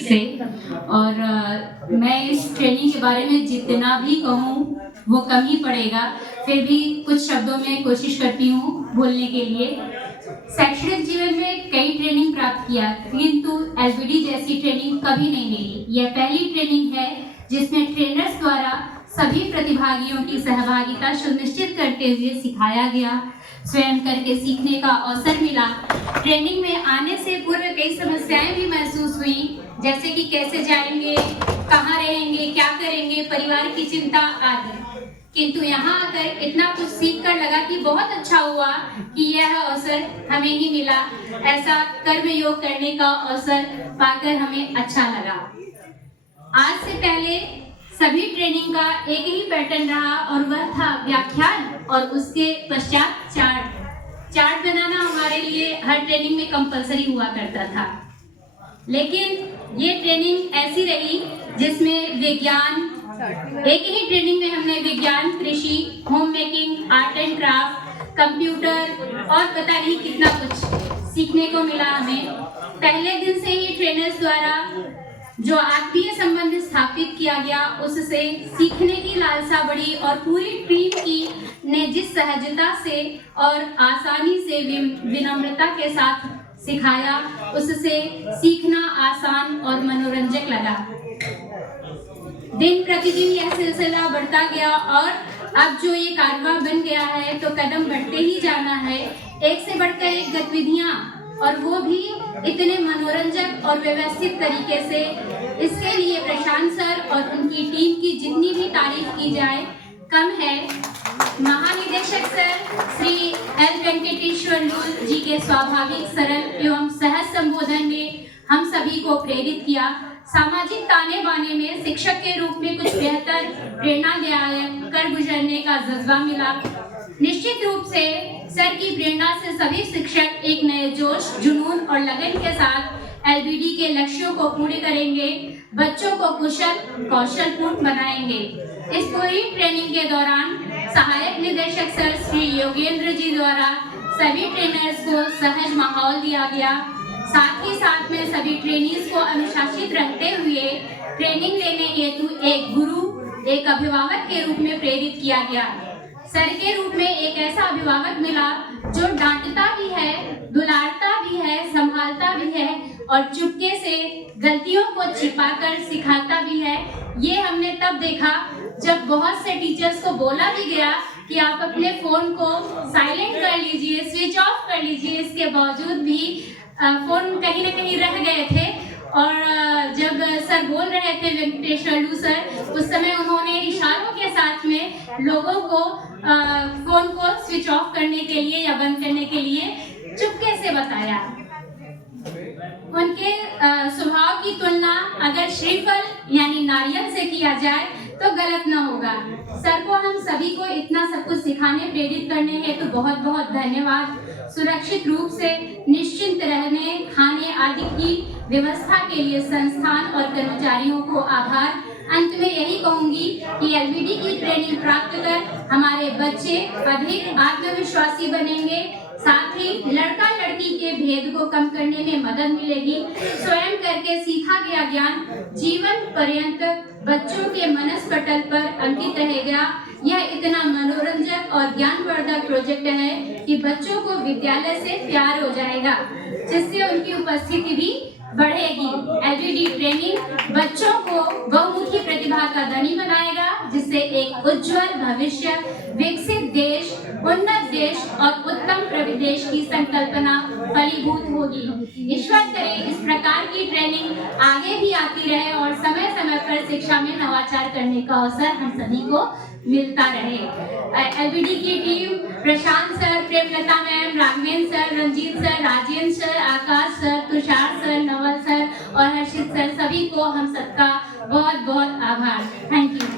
से। और मैं इस ट्रेनिंग के बारे में जितना भी कहूँ वो कम ही पड़ेगा, फिर भी कुछ शब्दों में कोशिश करती हूँ बोलने के लिए। शैक्षणिक जीवन में कई ट्रेनिंग प्राप्त किया, किंतु एलबीडी जैसी ट्रेनिंग कभी नहीं मिली। यह पहली ट्रेनिंग है जिसमें ट्रेनर्स द्वारा सभी प्रतिभागियों की सहभागिता सुनिश्चित करते हुए सिखाया गया, स्वयं करके सीखने का अवसर मिला। ट्रेनिंग में आने से पूर्व कई समस्याएं भी महसूस हुई, जैसे कि कैसे जाएंगे, कहाँ रहेंगे, क्या करेंगे, परिवार की चिंता आदि। किंतु यहाँ आकर इतना कुछ सीख कर लगा कि बहुत अच्छा हुआ कि यह अवसर हमें ही मिला। ऐसा कर्मयोग करने का अवसर पाकर हमें अच्छा लगा। आज से पहले सभी ट्रेनिंग का एक ही पैटर्न रहा और वह था व्याख्यान और उसके पश्चात चार्ट बनाना हमारे लिए हर ट्रेनिंग में कंपलसरी हुआ करता था। लेकिन ये ट्रेनिंग ऐसी रही जिसमें विज्ञान, एक ही ट्रेनिंग में हमने विज्ञान, कृषि, home making, art and craft, computer और पता नहीं कितना कुछ सीखने को मिला हमें। पहले दिन से ही ट्रेनर्स द्वारा जो आत्मीय संबंध स्थापित किया गया, उससे सीखने की लालसा बढ़ी और पूरी टीम की ने जिस सहजता से और आसानी से विनम्रता के साथ सिखाया, उससे सीखना आसान और मनोरंजक लगा। दिन प्रतिदिन यह सिलसिला बढ़ता गया और अब जो ये कारवां बन गया है तो कदम बढ़ते ही जाना है, एक से बढ़कर एक गतिविधियां, और वो भी इतने मनोरंजक और व्यवस्थित तरीके से। इसके लिए प्रशांत सर और उनकी टीम की जितनी भी तारीफ की जाए कम है। महानिदेशक सर श्री एल वेंकटेश्वर लूल जी के स्वाभाविक, सरल एवं सहज संबोधन ने हम सभी को प्रेरित किया। सामाजिक ताने बाने में शिक्षक के रूप में कुछ बेहतर प्रेरणादायक कर गुजरने का जज्बा मिला। निश्चित रूप से सर की प्रेरणा से सभी शिक्षक एक नए जोश, जुनून और लगन के साथ एलबीडी के लक्ष्यों को पूरे करेंगे, बच्चों को कुशल कौशलपूर्ण बनाएंगे। इस पूरी ट्रेनिंग के दौरान सहायक निदेशक सर श्री योगेंद्र जी द्वारा सभी ट्रेनर्स को सहज माहौल दिया गया। साथ ही साथ में सभी ट्रेनीज को अनुशासित रहते हुए ट्रेनिंग लेने हेतु एक गुरु, एक अभिभावक के रूप में प्रेरित किया गया। सर के रूप में एक ऐसा अभिभावक मिला जो डांटता भी है, दुलारता भी है, संभालता भी है और चुपके से गलतियों को छिपाकर सिखाता भी है। ये हमने तब देखा जब बहुत से टीचर्स को बोला भी गया कि आप अपने फोन को साइलेंट कर लीजिए, स्विच ऑफ कर लीजिए, इसके बावजूद भी फोन कहीं न कहीं रह गए थे। और जब सर बोल रहे थे, वेंकटेश्वर लू सर, उस समय उन्होंने इशारों के साथ में लोगों को फोन को स्विच ऑफ करने के लिए या बंद करने के लिए चुपके से बताया। उनके स्वभाव की तुलना अगर श्रीफल यानी नारियल से किया जाए तो गलत न होगा। सर को हम सभी को इतना सब कुछ सिखाने, प्रेरित करने हेतु तो बहुत बहुत धन्यवाद। सुरक्षित रूप से निश्चिंत रहने, खाने आदि की व्यवस्था के लिए संस्थान और कर्मचारियों को आभार। अंत में यही कहूंगी कि एलबीडी की ट्रेनिंग प्राप्त कर हमारे बच्चे अधिक आत्मविश्वासी बनेंगे, साथ ही लड़का लड़की के भेद को कम करने में मदद मिलेगी। स्वयं करके सीखा गया ज्ञान जीवन पर्यंत बच्चों के मनस पटल पर अंकित रहेगा। यह इतना मनोरंजक और ज्ञानवर्धक प्रोजेक्ट है कि बच्चों को विद्यालय से प्यार हो जाएगा, जिससे उनकी उपस्थिति भी बढ़ेगी। एलबीडी ट्रेनिंग बच्चों को बहुमुखी प्रतिभा का धनी बनाएगा, जिससे एक उज्जवल भविष्य, विकसित देश, उन्नत देश और उत्तम प्रदेश की संकल्पना फलीभूत होगी। ईश्वर करे इस प्रकार की ट्रेनिंग आगे भी आती रहे और समय समय पर शिक्षा में नवाचार करने का अवसर हम सभी को मिलता रहे। एलबीडी की team Prashant sir, Premlata ma'am, Raghavendra sir, Ranjit sir, Rajendra sir, Akash sir, Tushar sir, Naval sir और हर्षित सर, सभी को हम सबका बहुत बहुत आभार। Thank you.